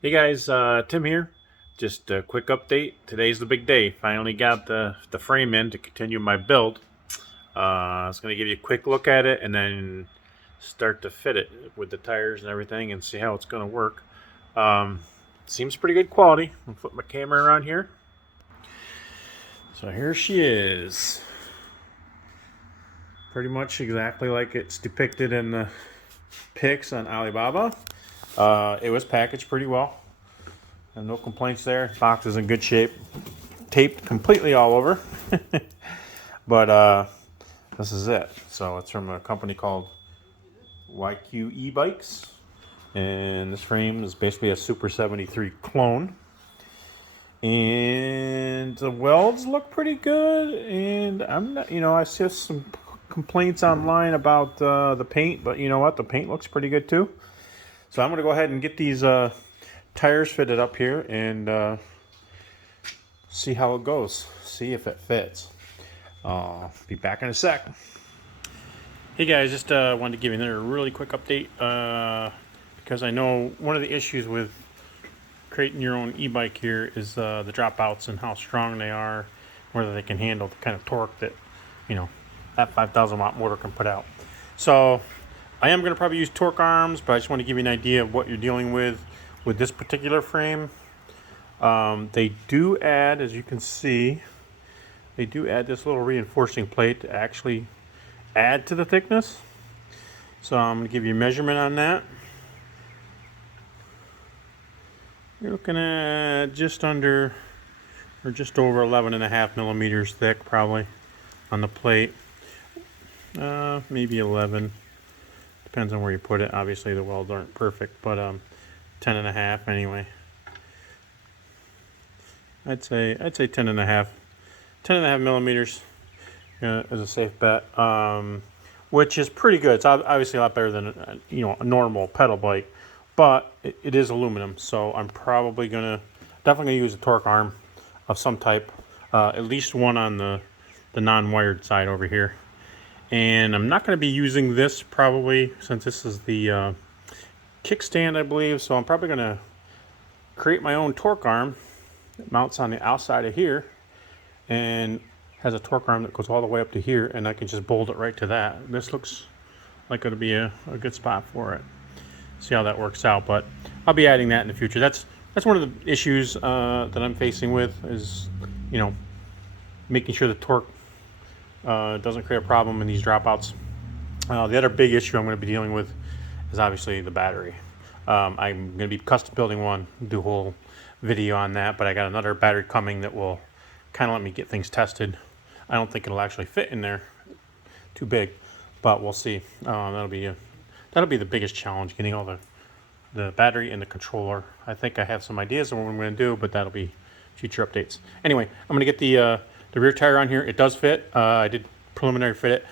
Hey guys, Tim here. Just a quick update. Today's the big day. Finally got the frame in to continue my build. I was going to give you a quick look at it and then start to fit it with the tires and everything and see how it's going to work. Um, Seems pretty good quality. I'll flip my camera around here. So here she is. Pretty much exactly like it's depicted in the pics on Alibaba. It was packaged pretty well. And no complaints there. Box is in good shape. Taped completely all over. But this is it. So it's from a company called YQ E-Bikes. And this frame is basically a Super 73 clone. And the welds look pretty good. And I'm not, I see some complaints online about the paint. But you know what? The paint looks pretty good too. So I'm going to go ahead and get these tires fitted up here and see how it goes. See if it fits. Be back in a sec. Hey guys, just wanted to give you another really quick update because I know one of the issues with creating your own e-bike here is the dropouts and how strong they are, whether they can handle the kind of torque that that 5,000 watt motor can put out. So I am going to probably use torque arms, but I just want to give you an idea of what you're dealing with this particular frame. They do add, as you can see, they do add this little reinforcing plate to actually add to the thickness. So I'm going to give you a measurement on that. You're looking at just under or just over 11.5 millimeters thick, probably, on the plate. Maybe 11. Depends on where you put it. Obviously the welds aren't perfect, but 10.5 anyway. I'd say 10.5 millimeters is a safe bet, which is pretty good. It's obviously a lot better than a normal pedal bike, but it is aluminum, so I'm definitely gonna use a torque arm of some type, at least one on the non-wired side over here. And I'm not going to be using this probably, since this is the kickstand, I believe. So I'm probably going to create my own torque arm that mounts on the outside of here and has a torque arm that goes all the way up to here, and I can just bolt it right to that. This looks like it'll be a good spot for it. See how that works out, but I'll be adding that in the future. That's one of the issues that I'm facing with is, making sure the torque doesn't create a problem in these dropouts. The other big issue I'm going to be dealing with is obviously the battery. I'm going to be custom building one, do a whole video on that, but I got another battery coming that will kind of let me get things tested. I don't think it'll actually fit in there, too big, but we'll see. That'll be the biggest challenge, getting all the battery and the controller. I think I have some ideas of what I'm going to do, but that'll be future updates. Anyway, I'm going to get the rear tire on here. It does fit. I did preliminary fit it.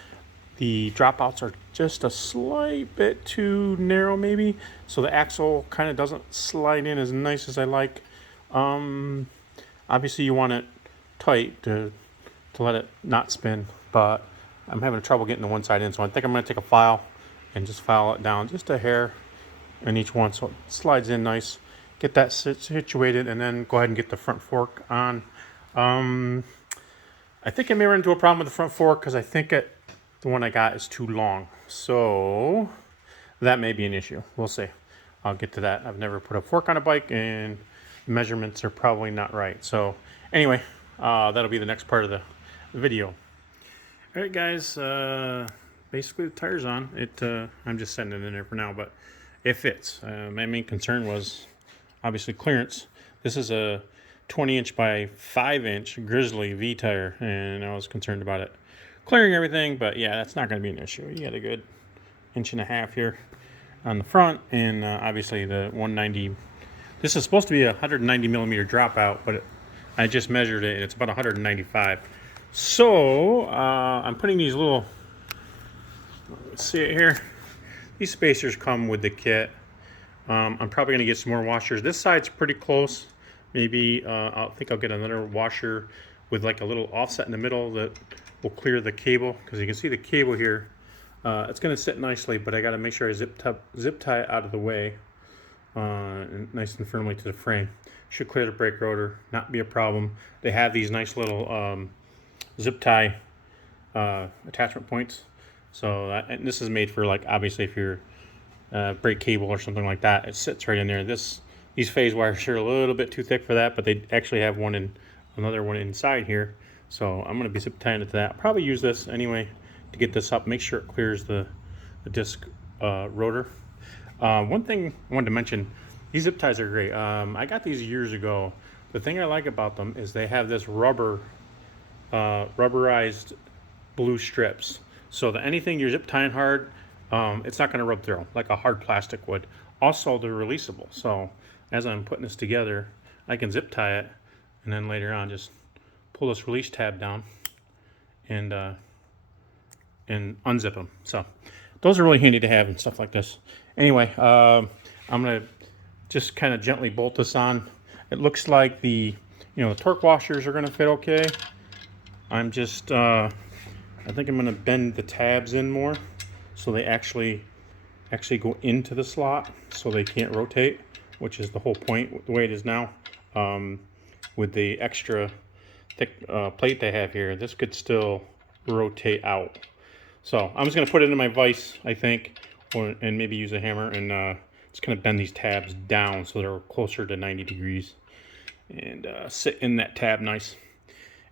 The dropouts are just a slight bit too narrow, maybe, so the axle kind of doesn't slide in as nice as I like. Obviously, you want it tight to let it not spin, but I'm having trouble getting the one side in, so I think I'm going to take a file and just file it down just a hair in each one so it slides in nice. Get that situated, and then go ahead and get the front fork on. I think I may run into a problem with the front fork because I think the one I got is too long. So that may be an issue. We'll see. I'll get to that. I've never put a fork on a bike, and measurements are probably not right. So anyway, that'll be the next part of the video. All right, guys. Basically, the tire's on. I'm just setting it in there for now, but it fits. My main concern was obviously clearance. This is a 20-inch by 5-inch Grizzly V tire, and I was concerned about it clearing everything, but yeah, that's not going to be an issue. You got a good 1.5 inches here on the front, and obviously the 190. This is supposed to be a 190 millimeter dropout, but I just measured it, and it's about 195. So I'm putting these little, let's see it here. These spacers come with the kit. I'm probably going to get some more washers. This side's pretty close. Maybe I think I'll get another washer with like a little offset in the middle that will clear the cable, because you can see the cable here. It's going to sit nicely, but I got to make sure I zip tie it out of the way. nice and firmly to the frame. Should clear the brake rotor, not be a problem. They have these nice little zip tie attachment points. So and this is made for, like, obviously if you're brake cable or something like that, it sits right in there. These phase wires are a little bit too thick for that, but they actually have another one inside here. So I'm going to be zip tying it to that. I'll probably use this anyway to get this up. Make sure it clears the disc rotor. One thing I wanted to mention, these zip ties are great. I got these years ago. The thing I like about them is they have this rubberized blue strips, so that anything you're zip tying hard, it's not going to rub through like a hard plastic would. Also, they're releasable, so as I'm putting this together, I can zip tie it, and then later on just pull this release tab down and unzip them. So those are really handy to have and stuff like this. Anyway, I'm gonna just kind of gently bolt this on. It looks like the torque washers are gonna fit okay. I'm just I think I'm gonna bend the tabs in more so they actually go into the slot so they can't rotate, which is the whole point the way it is now. With the extra thick plate they have here, this could still rotate out. So I'm just going to put it in my vise, I think, and maybe use a hammer and just kind of bend these tabs down so they're closer to 90 degrees and sit in that tab nice.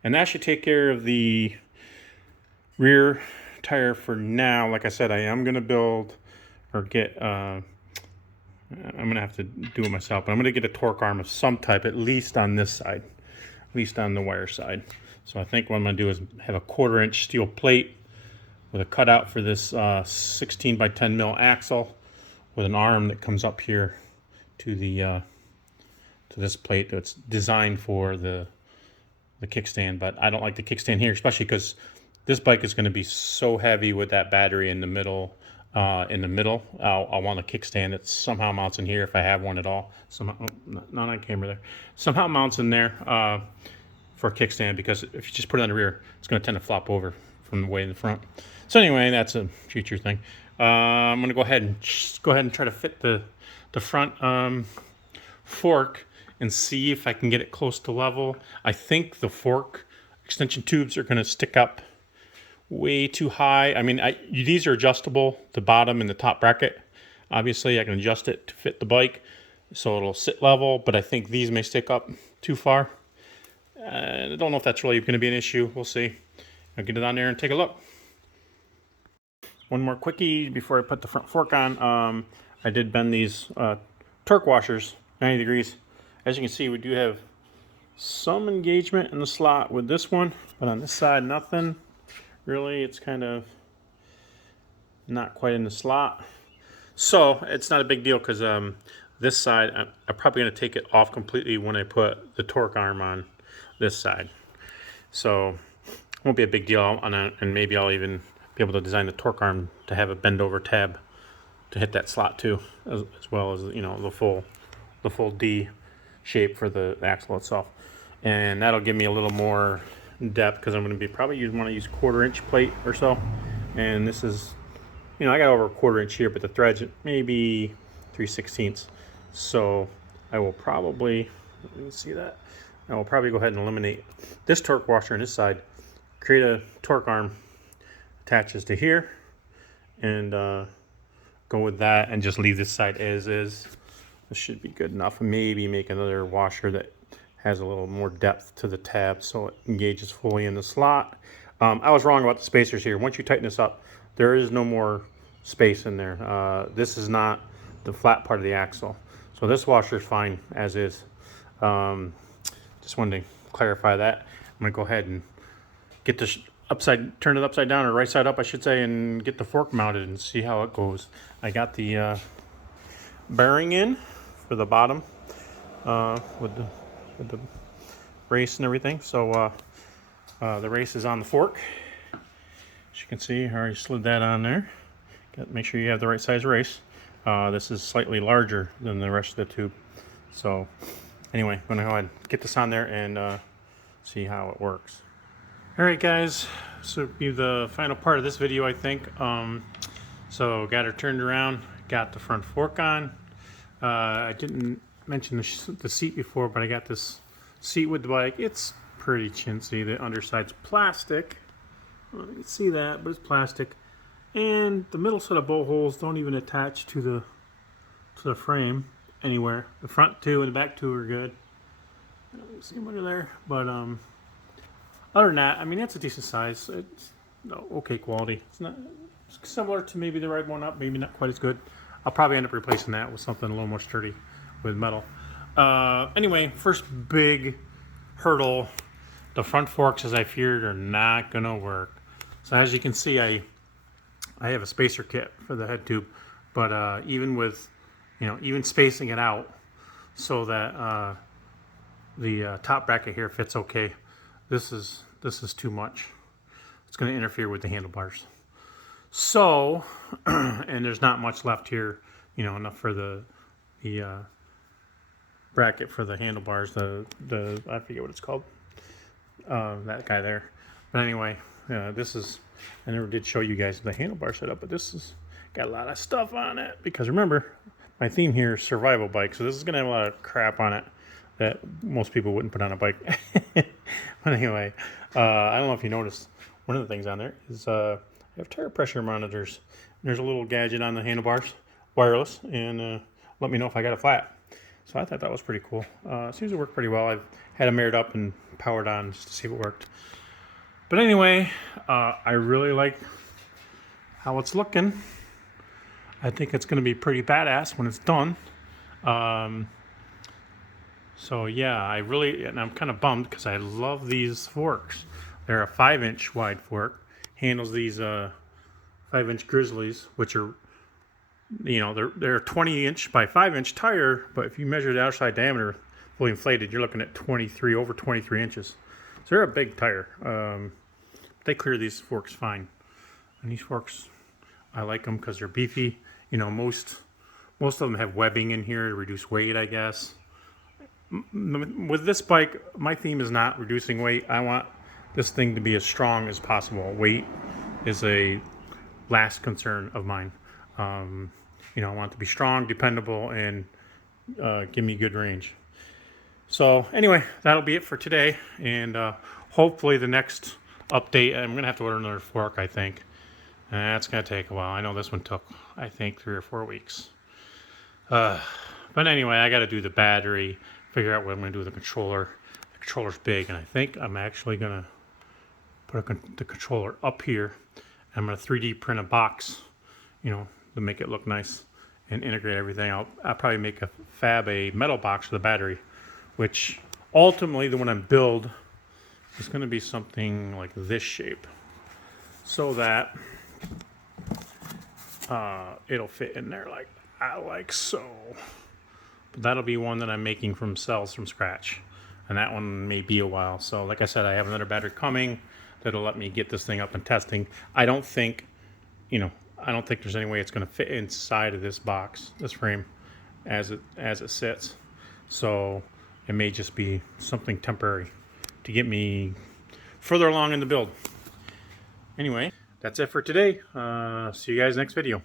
And that should take care of the rear tire for now. Like I said, I am going to build or get, I'm going to have to do it myself, but I'm going to get a torque arm of some type, at least on this side, at least on the wire side. So I think what I'm going to do is have a 1/4 inch steel plate with a cutout for this 16 by 10 mil axle with an arm that comes up here to the to this plate that's designed for the kickstand. But I don't like the kickstand here, especially because this bike is going to be so heavy with that battery in the middle. I'll want a kickstand that somehow mounts in here if I have one at all. Somehow, not on camera there. Somehow mounts in there for a kickstand, because if you just put it on the rear, it's going to tend to flop over from the way in the front. So anyway, that's a future thing. I'm going to go ahead and try to fit the front fork and see if I can get it close to level. I think the fork extension tubes are going to stick up way too high. I mean, these are adjustable, the bottom and the top bracket. Obviously, I can adjust it to fit the bike so it'll sit level, but I think these may stick up too far. I don't know if that's really going to be an issue. We'll see. I'll get it on there and take a look. One more quickie before I put the front fork on. I did bend these torque washers 90 degrees. As you can see, we do have some engagement in the slot with this one, but on this side, nothing. Really, it's kind of not quite in the slot. So it's not a big deal, because this side, I'm probably going to take it off completely when I put the torque arm on this side. So it won't be a big deal, and maybe I'll even be able to design the torque arm to have a bend over tab to hit that slot too, as well as the full D shape for the axle itself. And that'll give me a little more depth, because I'm going to be probably want to use 1/4 inch plate or so. And this is, I got over a 1/4 inch here, but the threads maybe 3/16. So I will probably, let me see that. I will probably go ahead and eliminate this torque washer on this side, create a torque arm, attaches to here, and go with that, and just leave this side as is. This should be good enough. Maybe make another washer that has a little more depth to the tab so it engages fully in the slot. I was wrong about the spacers here. Once you tighten this up, there is no more space in there. This is not the flat part of the axle. So this washer is fine as is. Just wanted to clarify that. I'm going to go ahead and get this turn it upside down, or right side up I should say, and get the fork mounted and see how it goes. I got the bearing in for the bottom with the race and everything. So the race is on the fork. As you can see, I already slid that on there. Make sure you have the right size race. This is slightly larger than the rest of the tube. So anyway, I'm going to go ahead and get this on there and see how it works. Alright guys, this will be the final part of this video, I think. So got her turned around, got the front fork on. I didn't mention the seat before, but I got this seat with the bike. It's pretty chintzy. The underside's plastic. Well, you can see that, but it's plastic. And the middle set of bolt holes don't even attach to the frame anywhere. The front two and the back two are good. I don't see them under there, but other than that, I mean, it's a decent size. It's okay quality. It's not similar to maybe the Ride 1-Up, maybe not quite as good. I'll probably end up replacing that with something a little more sturdy with metal. Anyway, first big hurdle. The front forks, as I feared, are not going to work. So as you can see, I have a spacer kit for the head tube, but even with, even spacing it out so that the top bracket here fits okay, this is too much. It's going to interfere with the handlebars. So, and there's not much left here, enough for the bracket for the handlebars. The I forget what it's called. That guy there. But anyway, this is. I never did show you guys the handlebar setup, but this has got a lot of stuff on it because remember, my theme here is survival bike, so this is going to have a lot of crap on it that most people wouldn't put on a bike. But anyway, I don't know if you noticed, one of the things on there is I have tire pressure monitors. There's a little gadget on the handlebars, wireless, and let me know if I got a flat. So I thought that was pretty cool. Seems to work pretty well. I've had it mirrored up and powered on just to see if it worked. But anyway, I really like how it's looking. I think it's going to be pretty badass when it's done. So yeah, and I'm kind of bummed because I love these forks. They're a 5-inch wide fork. Handles these 5-inch Grizzlies, which are, they're a 20-inch by 5-inch tire, but if you measure the outside diameter fully inflated, you're looking at over 23 inches. So they're a big tire. They clear these forks fine. And these forks, I like them because they're beefy. Most of them have webbing in here to reduce weight, I guess. With this bike, my theme is not reducing weight. I want this thing to be as strong as possible. Weight is a last concern of mine. I want it to be strong, dependable, and give me good range. So anyway, that'll be it for today. And hopefully the next update, I'm going to have to order another fork, I think. And that's going to take a while. I know this one took, I think, 3 or 4 weeks. But anyway, I got to do the battery, figure out what I'm going to do with the controller. The controller's big, and I think I'm actually going to put the controller up here. I'm going to 3D print a box, to make it look nice and integrate everything. I'll probably fab a metal box for the battery, which ultimately the one I build is going to be something like this shape, so that it'll fit in there like so. But that'll be one that I'm making from cells from scratch, and that one may be a while. So like I said, I have another battery coming that'll let me get this thing up and testing. I don't think there's any way it's going to fit inside of this box, this frame, as it sits. So it may just be something temporary to get me further along in the build. Anyway, that's it for today. See you guys next video.